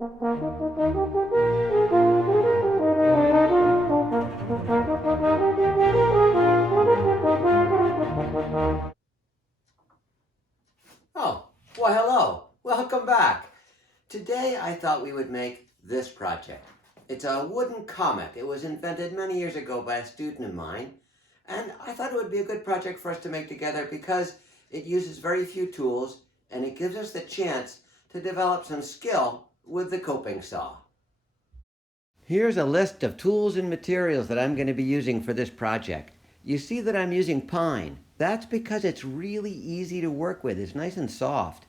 Oh, well, hello. Welcome back. Today I thought we would make this project. It's a wooden comet. It was invented many years ago by a student of mine, and I thought it would be a good project for us to make together because it uses very few tools and it gives us the chance to develop some skill with the coping saw. Here's a list of tools and materials that I'm going to be using for this project. You see that I'm using pine. That's because it's really easy to work with. It's nice and soft.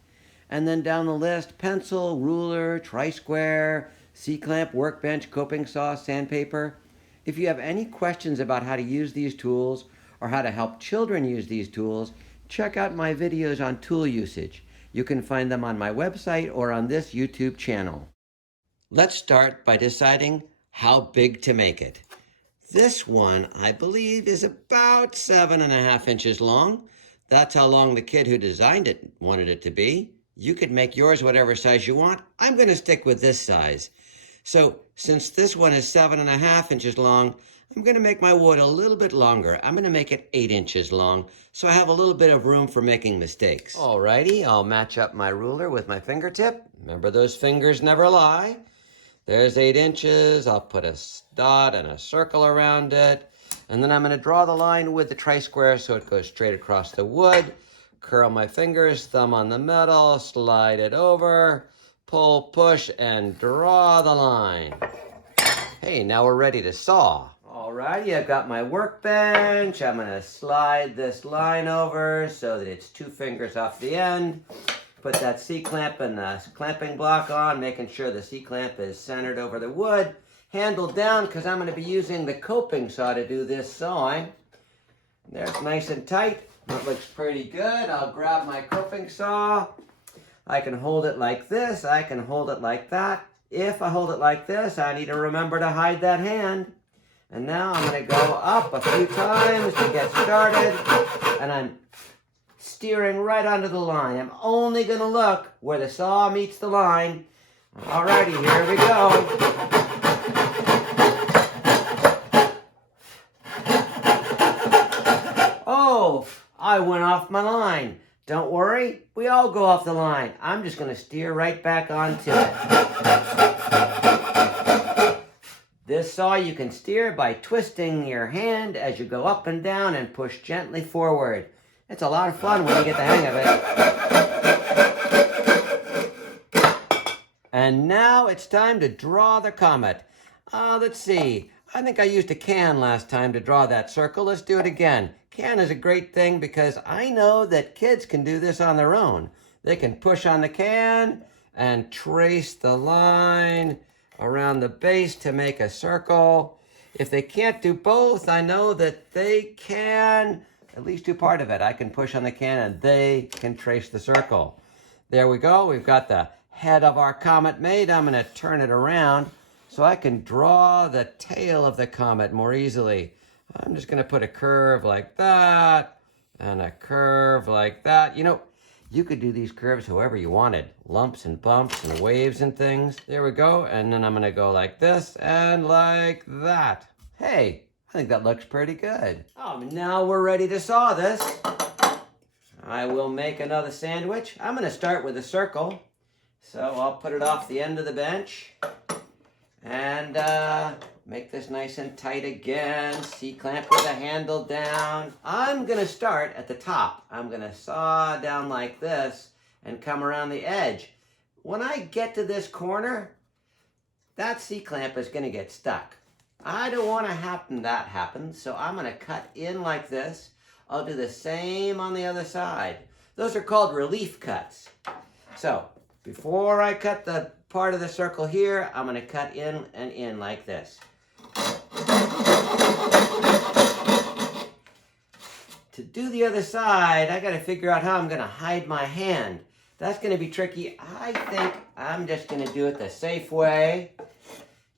And then down the list, pencil, ruler, tri-square, C-clamp, workbench, coping saw, sandpaper. If you have any questions about how to use these tools or how to help children use these tools, check out my videos on tool usage. You can find them on my website or on this YouTube channel. Let's start by deciding how big to make it. This one, I believe, is about 7.5 inches long. That's how long the kid who designed it wanted it to be. You could make yours whatever size you want. I'm going to stick with this size. So since this one is 7.5 inches long, I'm going to make my wood a little bit longer. I'm going to make it 8 inches long, so I have a little bit of room for making mistakes. Alrighty, I'll match up my ruler with my fingertip. Remember, those fingers never lie. There's 8 inches. I'll put a dot and a circle around it. And then I'm going to draw the line with the tri-square so it goes straight across the wood. Curl my fingers, thumb on the metal, slide it over, pull, push, and draw the line. Hey, now we're ready to saw. Alrighty, I've got my workbench. I'm going to slide this line over so that it's 2 fingers off the end. Put that C-clamp and the clamping block on, making sure the C-clamp is centered over the wood. Handle down because I'm going to be using the coping saw to do this sawing. There, it's nice and tight. That looks pretty good. I'll grab my coping saw. I can hold it like this. I can hold it like that. If I hold it like this, I need to remember to hide that hand. And now I'm going to go up a few times to get started. And I'm steering right onto the line. I'm only going to look where the saw meets the line. Alrighty, here we go. Oh, I went off my line. Don't worry, we all go off the line. I'm just going to steer right back onto it. This saw you can steer by twisting your hand as you go up and down and push gently forward. It's a lot of fun when you get the hang of it. And now it's time to draw the comet. Let's see. I think I used a can last time to draw that circle. Let's do it again. Can is a great thing because I know that kids can do this on their own. They can push on the can and trace the line around the base to make a circle. If they can't do both, I know that they can at least do part of it. I can push on the can and they can trace the circle. There we go. We've got the head of our comet made. I'm going to turn it around so I can draw the tail of the comet more easily. I'm just going to put a curve like that and a curve like that. You know, you could do these curves however you wanted. Lumps and bumps and waves and things. There we go. And then I'm going to go like this and like that. Hey, I think that looks pretty good. Now we're ready to saw this. I will make another sandwich. I'm going to start with a circle. So I'll put it off the end of the bench. And make this nice and tight again. C-clamp with the handle down. I'm going to start at the top. I'm going to saw down like this and come around the edge. When I get to this corner, that C-clamp is going to get stuck. I don't want that happen, so I'm going to cut in like this. I'll do the same on the other side. Those are called relief cuts. So before I cut the part of the circle here, I'm going to cut in and in like this. To do the other side, I got to figure out how I'm going to hide my hand. That's going to be tricky. I think I'm just going to do it the safe way.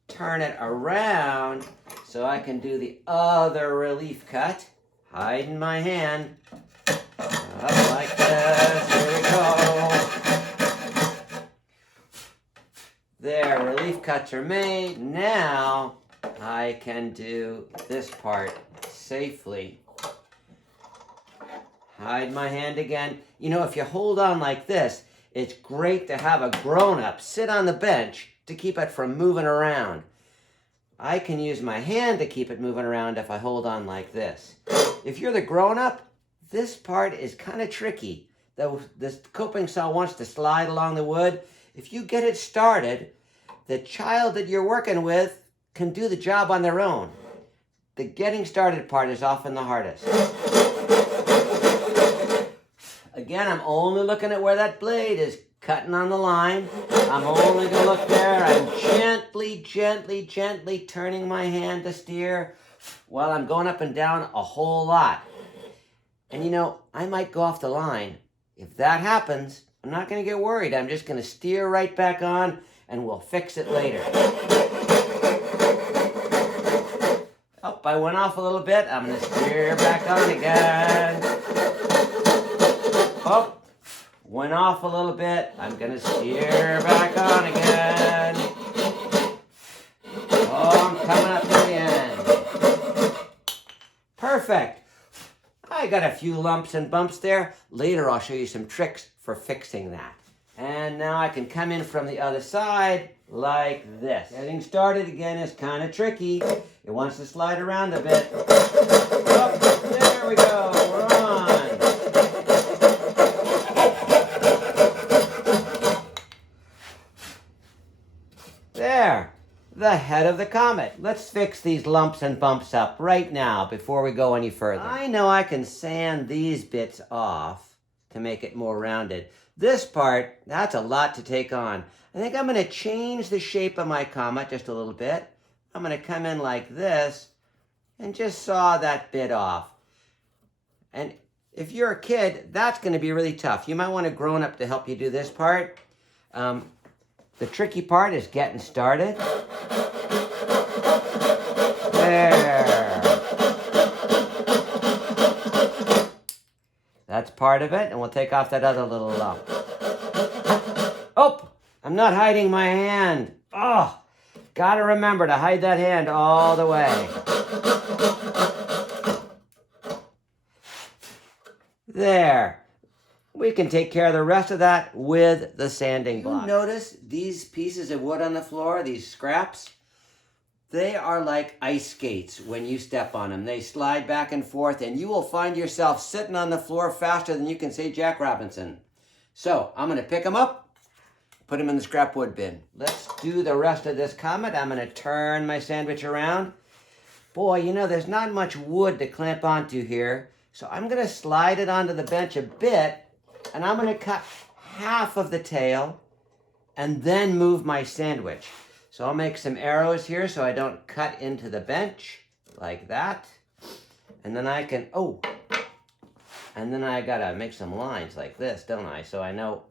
Turn it around so I can do the other relief cut. Hiding my hand. Up like this. Here we go. There, relief cuts are made. Now I can do this part safely. Hide my hand again. You know, if you hold on like this, it's great to have a grown-up sit on the bench to keep it from moving around. I can use my hand to keep it moving around if I hold on like this. If you're the grown-up, this part is kind of tricky. The coping saw wants to slide along the wood. If you get it started, the child that you're working with can do the job on their own. The getting started part is often the hardest. Again, I'm only looking at where that blade is cutting on the line. I'm only going to look there. I'm gently, gently, gently turning my hand to steer while I'm going up and down a whole lot. And you know, I might go off the line. If that happens, I'm not going to get worried. I'm just going to steer right back on and we'll fix it later. Oh, I went off a little bit. I'm going to steer back on again. Oh, went off a little bit. I'm going to steer back on again. Oh, I'm coming up to the end. Perfect. I got a few lumps and bumps there. Later I'll show you some tricks for fixing that. And now I can come in from the other side like this. Getting started again is kind of tricky. It wants to slide around a bit. Oh, there we go. We're on. There. The head of the comet. Let's fix these lumps and bumps up right now before we go any further. I know I can sand these bits off to make it more rounded. This part, that's a lot to take on. I think I'm going to change the shape of my comet just a little bit. I'm going to come in like this and just saw that bit off. And if you're a kid, that's going to be really tough. You might want a grown-up to help you do this part. The tricky part is getting started. There. That's part of it, and we'll take off that other little lump. Oh, I'm not hiding my hand. Oh, gotta remember to hide that hand all the way. There. We can take care of the rest of that with the sanding block. You notice these pieces of wood on the floor, these scraps? They are like ice skates when you step on them. They slide back and forth, and you will find yourself sitting on the floor faster than you can say Jack Robinson. So, I'm going to pick them up, put them in the scrap wood bin. Let's do the rest of this comet. I'm going to turn my sandwich around. Boy, you know, there's not much wood to clamp onto here, so I'm going to slide it onto the bench a bit, and I'm going to cut half of the tail and then move my sandwich. So I'll make some arrows here so I don't cut into the bench like that. And then I can, and then I gotta make some lines like this, don't I? So I know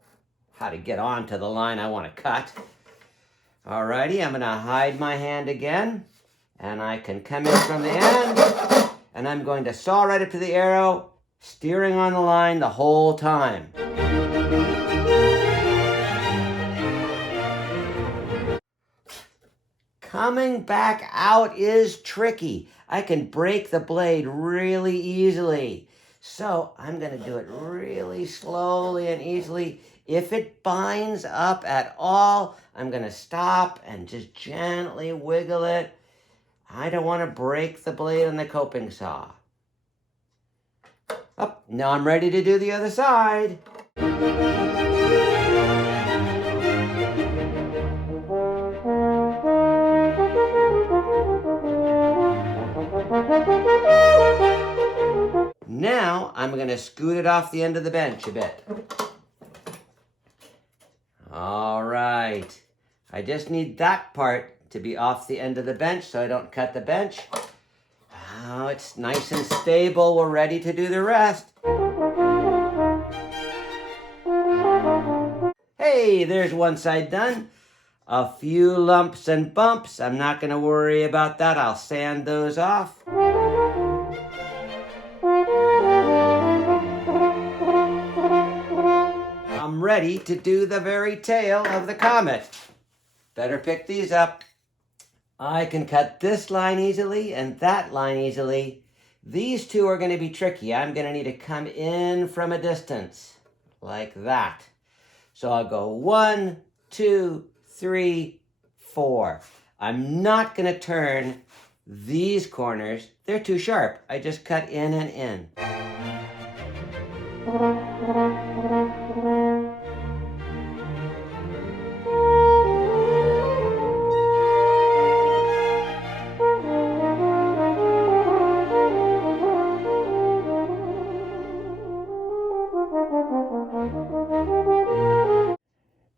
how to get onto the line I want to cut. Alrighty, I'm gonna hide my hand again. And I can come in from the end. And I'm going to saw right up to the arrow, steering on the line the whole time. Coming back out is tricky. I can break the blade really easily. So I'm going to do it really slowly and easily. If it binds up at all, I'm going to stop and just gently wiggle it. I don't want to break the blade on the coping saw. Oh, now I'm ready to do the other side. Now I'm going to scoot it off the end of the bench a bit. All right. I just need that part to be off the end of the bench so I don't cut the bench. Now it's nice and stable. We're ready to do the rest. Hey, there's one side done. A few lumps and bumps. I'm not going to worry about that. I'll sand those off. I'm ready to do the very tail of the comet. better pick these up. I can cut this line easily and that line easily. These two are going to be tricky. I'm going to need to come in from a distance, like that. So I'll go 1, 2, 3, 4. I'm not going to turn these corners. They're too sharp. I just cut in and in.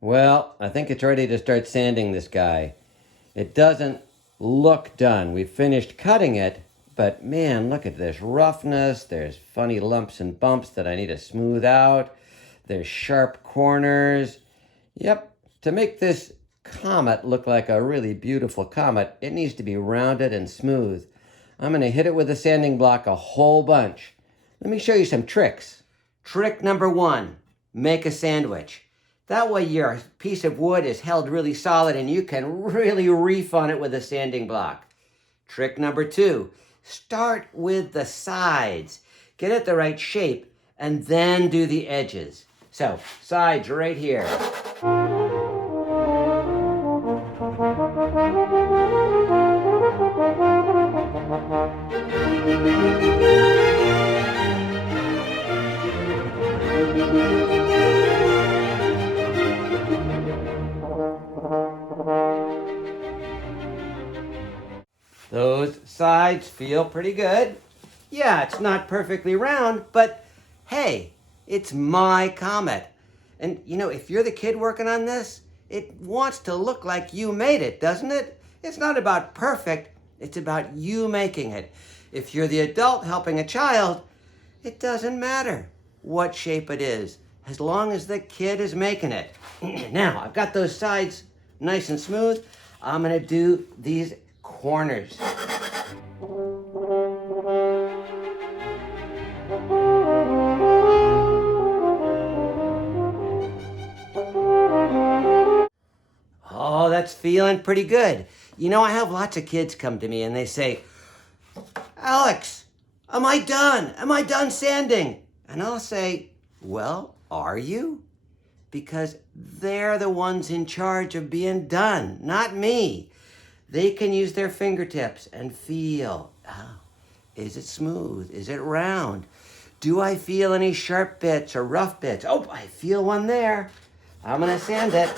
Well, I think it's ready to start sanding this guy. It doesn't look done. We finished cutting it, but man, look at this roughness. There's funny lumps and bumps that I need to smooth out. There's sharp corners. Yep, to make this comet look like a really beautiful comet, it needs to be rounded and smooth. I'm going to hit it with a sanding block a whole bunch. Let me show you some tricks. Trick number 1, make a sandwich. That way your piece of wood is held really solid and you can really reef on it with a sanding block. Trick number 2, start with the sides. Get it the right shape and then do the edges. So, sides right here. Those sides feel pretty good. Yeah, it's not perfectly round, but hey, it's my comet. And you know, if you're the kid working on this, it wants to look like you made it, doesn't it? It's not about perfect, it's about you making it. If you're the adult helping a child, it doesn't matter what shape it is, as long as the kid is making it. Now, I've got those sides nice and smooth. I'm gonna do these corners. Oh, that's feeling pretty good. You know, I have lots of kids come to me and they say, Alex, am I done? Am I done sanding? And I'll say, well, are you? Because they're the ones in charge of being done, not me. They can use their fingertips and feel, oh, is it smooth? Is it round? Do I feel any sharp bits or rough bits? Oh, I feel one there. I'm gonna sand it.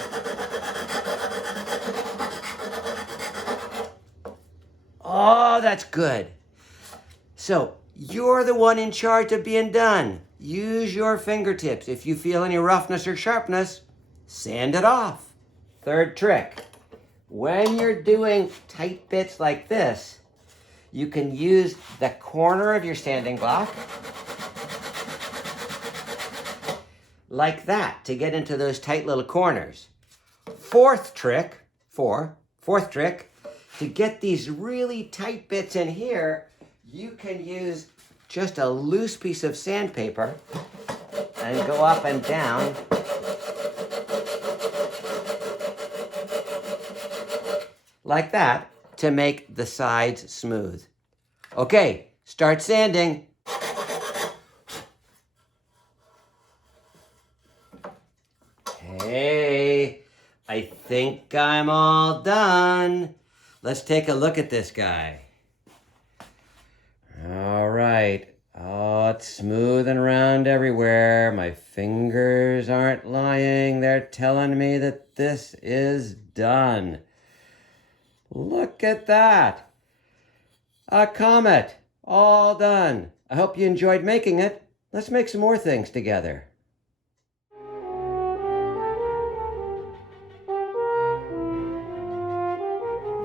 Oh, that's good. So, you're the one in charge of being done. Use your fingertips. If you feel any roughness or sharpness, sand it off. Third trick. When you're doing tight bits like this, you can use the corner of your sanding block like that to get into those tight little corners. Fourth trick, to get these really tight bits in here, you can use just a loose piece of sandpaper and go up and down like that to make the sides smooth. Okay, start sanding. Hey, I think I'm all done. Let's take a look at this guy. All right. Oh, it's smooth and round everywhere. My fingers aren't lying. They're telling me that this is done. Look at that. A comet. All done. I hope you enjoyed making it. Let's make some more things together.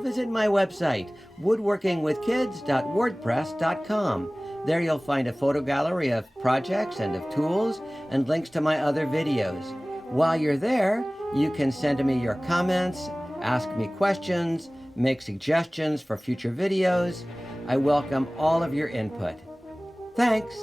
Visit my website, woodworkingwithkids.wordpress.com. There you'll find a photo gallery of projects and of tools and links to my other videos. While you're there, you can send me your comments, ask me questions, make suggestions for future videos. I welcome all of your input. Thanks.